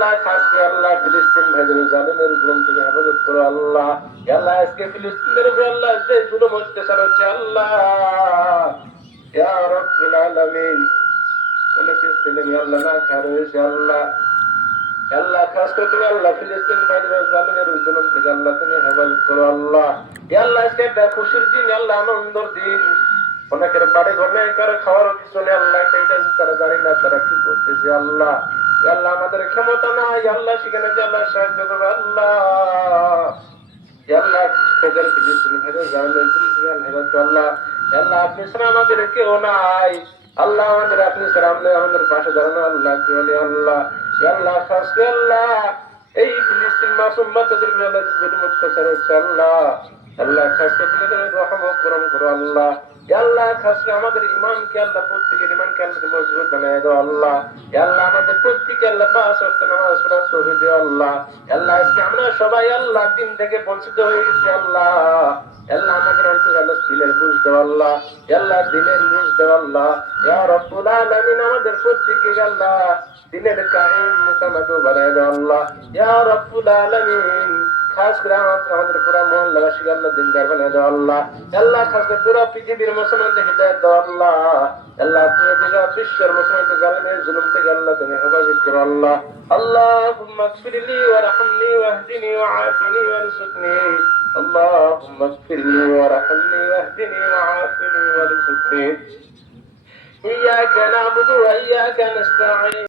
আল্লাহ খাস করে আল্লাহ ফিলিস্তিন ভাইদের জালিমের জুলুম থেকে হেফাজত করো আল্লাহ। আল্লাহ আজকে ফিলিস্তিনের উপর আল্লাহ যে জুলুম অত্যাচার হচ্ছে আল্লাহ, ইয়া রাব্বুল আলামিন, অনেকে ছেলে মেয়ে আল্লাহ না খায় রয়েছে আল্লাহ। আল্লাহ খাস করে তুমি আল্লাহ ফিলিস্তিন ভাইদের জালিমের জুলুম থেকে আল্লাহ তুমি হেফাজত করো আল্লাহ। আল্লাহ আজকে একটা খুশির দিন আল্লাহ, আনন্দের দিন। অনেকের বাড়ি ঘর নেই, কারো খাওয়ার কিছু নেই আল্লাহ, তারা জানি না তারা কি করতেছে আল্লাহ। আল্লাহ আমাদের ক্ষমতা নাই আল্লাহ, সেখানে যে আল্লাহ সাহায্য করবে আল্লাহ। আল্লাহ তাদের ফিলিস্তিনি ভাইদের জালিমের জুলুম থেকে হেফাজত করো আল্লাহ। আল্লাহ আপনি ছাড়া আমাদের কেউ নাই আল্লাহ, আমাদের আপনি ছাড়া আমাদের পাশে দাঁড়ানো আল্লাহ কি বলি আল্লাহ। আল্লাহ খাস করে আল্লাহ এই ফিলিস্তিন মাসুম বাচ্চাদের আল্লাহ জুলুম অত্যাচার হচ্ছে আল্লাহ, আল্লাহ খাস করে তাদের রহমত করম করো আল্লাহ। আল্লাহ খাস করে আমাদের ইমানকে আল্লাহ, প্রত্যেকের ইমানকে আল্লাহ মজবুত বানায় দাও আল্লাহ। আল্লাহ আমাদের প্রত্যেকে আল্লাহ 5 ওয়াক্ত নামাজ পড়ার তৌফিক দিও আল্লাহ। আল্লাহ আজকে আমরা সবাই আল্লাহ দিন থেকে বঞ্চিত হয়ে গেছি আল্লাহ। আল্লাহ আমাদের অন্তরে আল্লাহ দিলের বুঝ দাও আল্লাহ, আল্লাহ দিনের বুঝ দাও আল্লাহ। ইয়া রাব্বুল আলামিন, আমাদের প্রত্যেকে আল্লাহ দিনের কায়েম মুতামাদু বানায় দাও আল্লাহ। ইয়া রাব্বুল আলামিন, খাস করে আমাদের পুরা মহল্লাবাসীকে আল্লাহ দিনদার বানায় দাও আল্লাহ। আল্লাহ খাস করে পুরা পৃথিবীর মুসলমানদের হিদায়াত দাও আল্লাহ। আল্লাহ পুরা বিশ্বের মুসলমানদের জালিমের জুলুম থেকে আল্লাহ তুমি হেফাজত করো আল্লাহ। আল্লাহুম্মা ইগফিরলি ওয়ারহামনি ওয়াহদিনি ওয়াআফিনি ওয়ারযুকনি। اللهم اغفر لي وارحمني واهدني وعافني وارزقني. إياك نعبد وإياك نستعين.